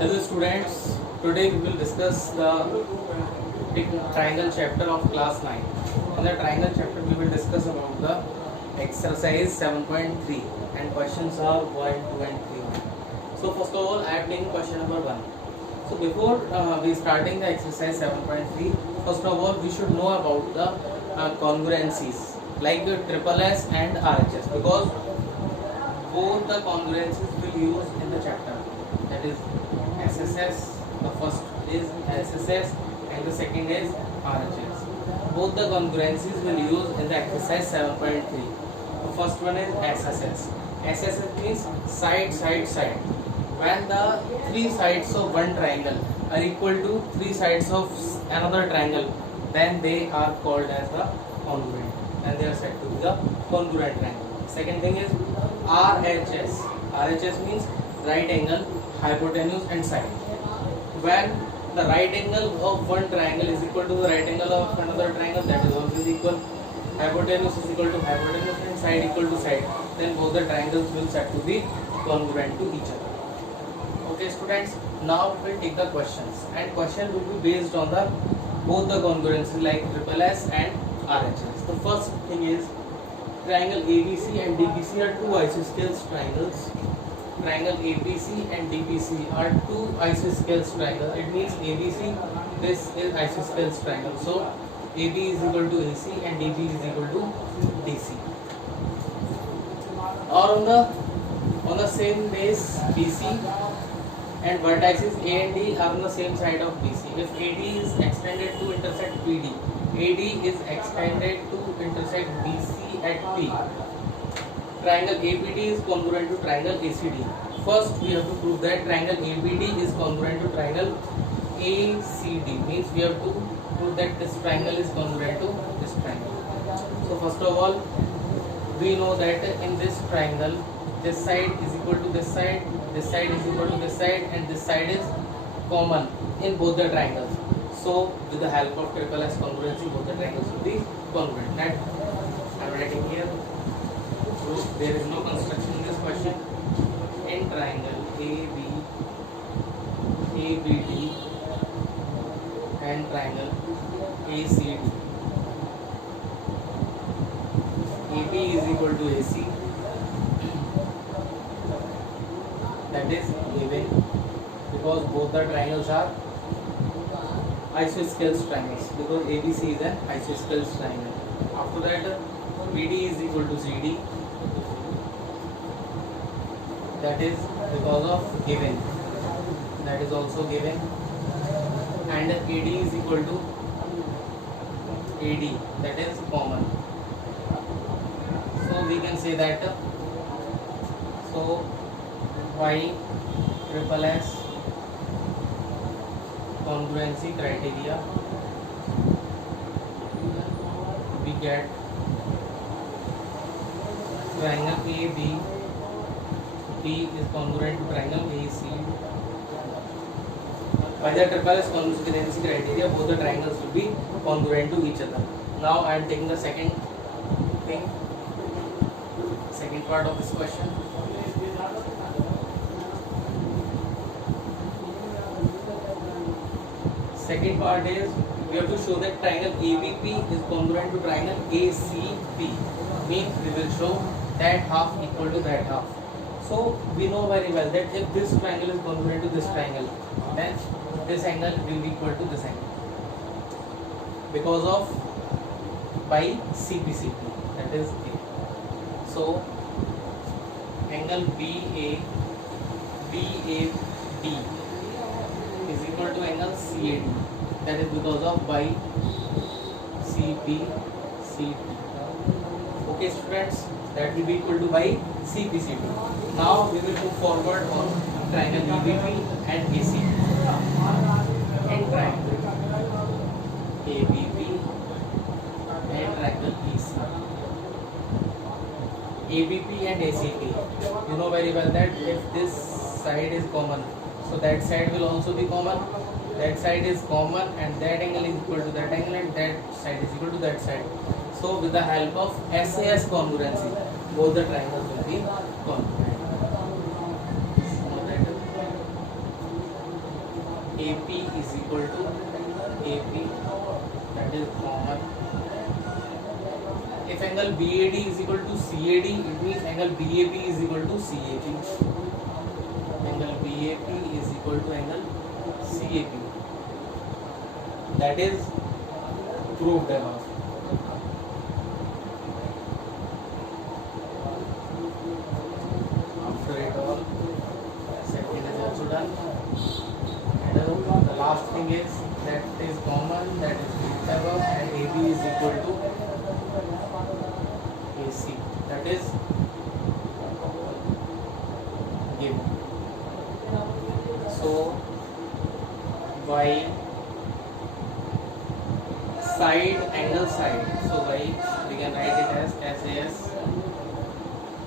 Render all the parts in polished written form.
Hello students, today we will discuss the triangle chapter of class 9. In the triangle chapter we will discuss about the exercise 7.3 and questions are 1, 2 and 3. So first of all I am taking question number 1. So before we starting the exercise 7.3, first of all we should know about the congruencies like triple S and RHS, because both the congruencies will use in the chapter, that is SSS. The first is SSS and the second is RHS. Both the congruencies will use in the exercise 7.3. The first one is SSS. SSS means side, side, side. When the three sides of one triangle are equal to three sides of another triangle, then they are called as the congruent, and they are said to be the congruent triangle. Second thing is RHS. RHS means right angle, hypotenuse and side. When the right angle of one triangle is equal to the right angle of another triangle, that is always equal. Hypotenuse is equal to hypotenuse and side equal to side. Then both the triangles will said to be congruent to each other. Okay students, now we will take the questions, and question will be based on the both the congruencies like triple S and RHS. The first thing is triangle ABC and DBC are two isosceles triangles. Triangle ABC and DBC are two isosceles triangles. It means ABC, this is isosceles triangle. So AB is equal to AC and DB is equal to DC. Or on the same base BC, and vertices A and D are on the same side of BC. If AD is extended to intersect PD, AD is extended to intersect BC at P. Triangle APD is congruent to triangle ACD. First, we have to prove that triangle ABD is congruent to triangle ACD. Means we have to prove that this triangle is congruent to this triangle. So first of all, we know that in this triangle, this side is equal to this side is equal to this side, and this side is common in both the triangles. So with the help of triple S congruency, both the triangles will be congruent. That I am writing here. So there is no construction in this question. In triangle ABD and triangle ACD, AB is equal to AC. That is given because both the triangles are isosceles triangles, because ABC is an isosceles triangle. After that, BD is equal to CD. That is because of given. That is also given. And AD is equal to AD. That is common. So we can say that. So by triple S congruency criteria, we get triangle ABD is congruent to triangle AC. By the triple S congruency criteria, both the triangles will be congruent to each other. Now I am taking the second part of this question. Second part is we have to show that triangle ABP is congruent to triangle ACP. Means we will show that half equal to that half. So we know very well that if this triangle is congruent to this triangle, then this angle will be equal to this angle because of by CPCP, that is A. So angle BAD is equal to angle CAD, that is because of by CPCT. Okay students, that will be equal to by CPCT. Now we will move forward on triangle ABP and AC. And triangle ABP and triangle AC. ABP and ACP. You know very well that if this side is common, so that side will also be common. That side is common, and that angle is equal to that angle, and that side is equal to that side. So with the help of SAS congruency, both the triangles will be congruent. equal to AP, that is common. If angle BAD is equal to CAD, it means angle BAP is equal to CAP. Angle BAP is equal to angle CAP. That is proved above. After it all, second is also done. And the last thing is that is common, that is proved above, and AB is equal to AC. That is given. So by side angle side, so by we can write it as SAS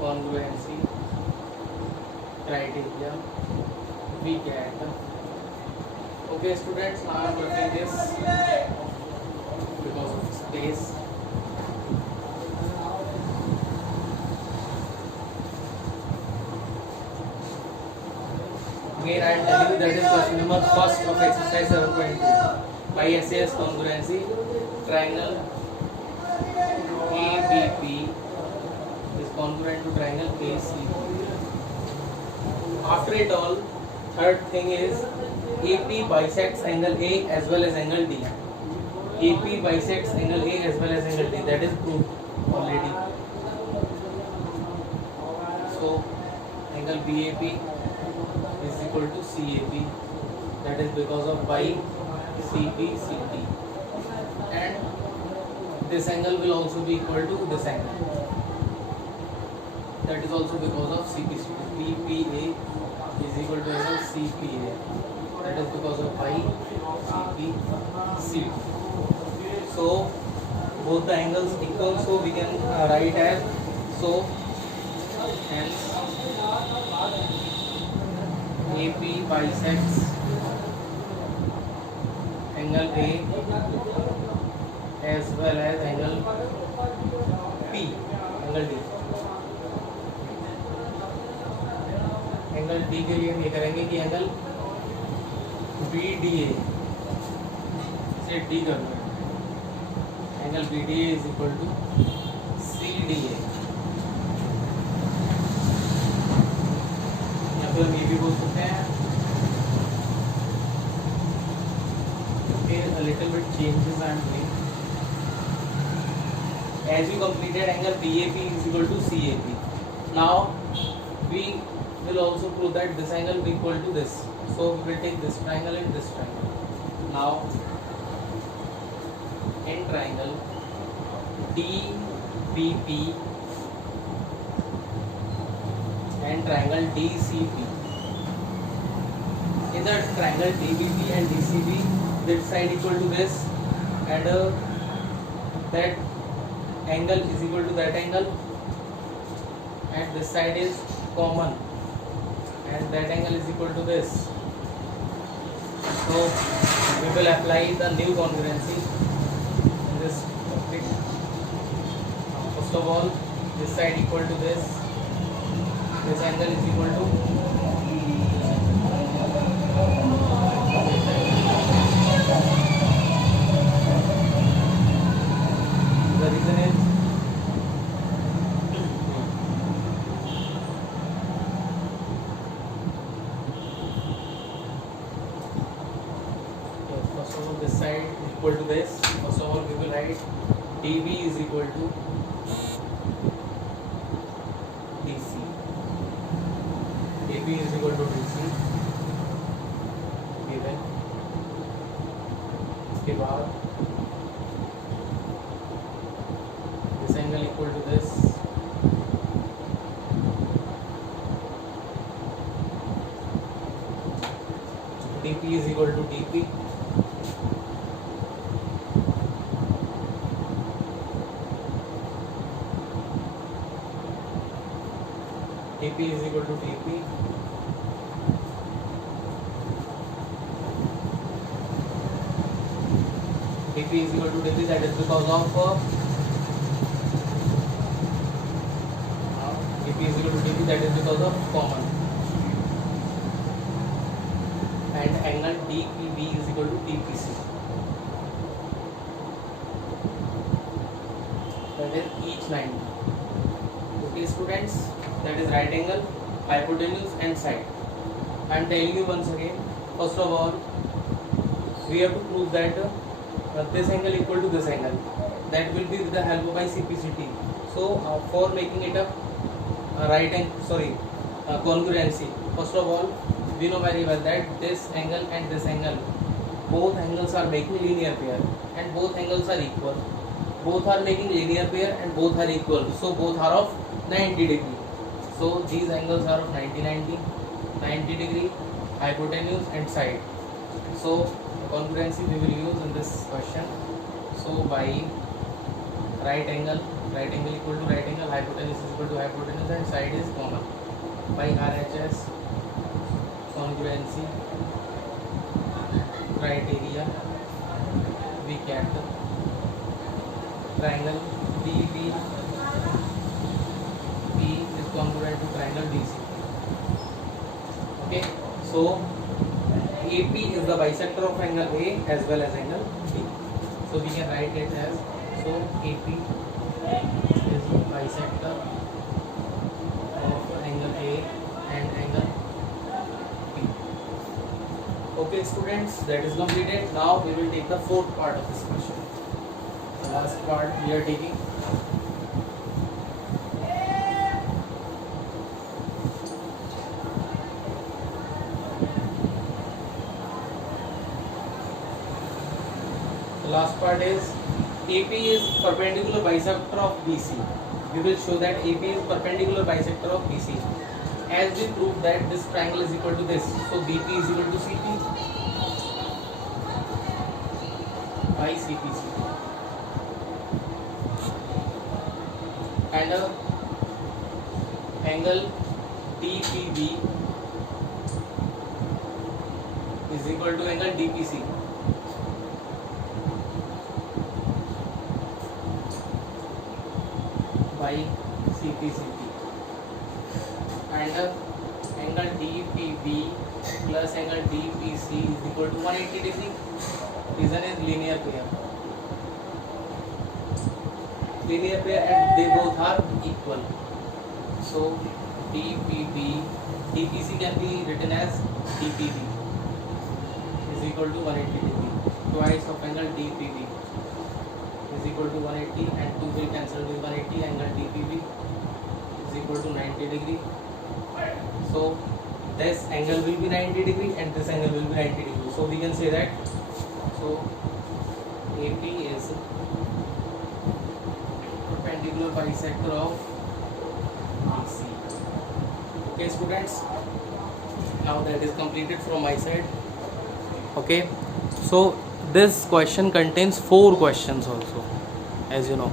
congruency criteria we get. Okay students, now I am writing this because of space. Again I am telling you that is question number first of exercise 7.2. By SAS congruency triangle ABP is congruent to triangle ACP. After it all, third thing is AP bisects angle A as well as angle D. AP bisects angle A as well as angle D. That is proved already. So angle BAP is equal to CAP. That is because of by CP and this angle will also be equal to this angle. That is also because of CP. PPA is equal to angle CPA. That is because of by CP. So both the angles equal, so we can write as so. Hence AP bisects angle A as well as angle P, angle D. Angle D के लिए हम ये करेंगे कि angle BDA से D करना है. Angle BDA is equal to CDA. या फिर हम ये भी बोल सकते हैं a little bit changes I am doing. As you completed angle BAP is equal to CAP. Now we will also prove that this angle will be equal to this. So we will take this triangle and this triangle. Now in triangle DBP and triangle DCP. In the triangle DBP and DCP, this side equal to this and that angle is equal to that angle, and this side is common and that angle is equal to this. So we will apply the new congruency in this topic. First of all, this side equal to this angle is equal to the reason is first of all this side is equal to this. First of all we will write DB is equal to DC. DB is equal to DC given. इसके बाद this angle equal to this. DP is equal to DP. DP is equal to DP. DP is equal to DP. That is because of DP is equal to DP. That is because of common. And angle DPB is equal to DPC. That is each 90. Okay students, that is right angle, hypotenuse and side. I am telling you once again, first of all we have to prove that this angle equal to this angle. That will be with the help of ICPCT. So for making it a congruency, first of all we know very well that this angle and this angle, both angles are making linear pair and both angles are equal. Both are making linear pair and both are equal, so both are of 90 degree. So these angles are of 90 degree, hypotenuse and side. So congruency we will use in this question. So by right angle equal to right angle, hypotenuse is equal to hypotenuse and side is common. By RHS congruency criteria we get triangle DBP is congruent to triangle DC. Okay, so AP is the bisector of angle A as well as angle B. So we can write it as, so AP is bisector of angle A and angle B. Okay students, that is completed. Now we will take the fourth part of this question. The last part we are taking. The last part is AP is perpendicular bisector of BC. We will show that AP is perpendicular bisector of BC. As we prove that this triangle is equal to this, so BP is equal to CP by CPC. And angle DPB is equal to angle DPC by CPCT. And angle DPB plus angle DPC is equal to 180 degree. Reason is linear pair. Linear pair and they both are equal. So DPC can be written as DPB is equal to 180 degree. Twice of angle DPB is equal to 180 and 2 will cancel with 180. Angle DPB is equal to 90 degree. So this angle will be 90 degree and this angle will be 90 degree. So we can say that, so AP is perpendicular bisector of BC. Okay students, now that is completed from my side. Okay, so this question contains 4 questions also, as you know.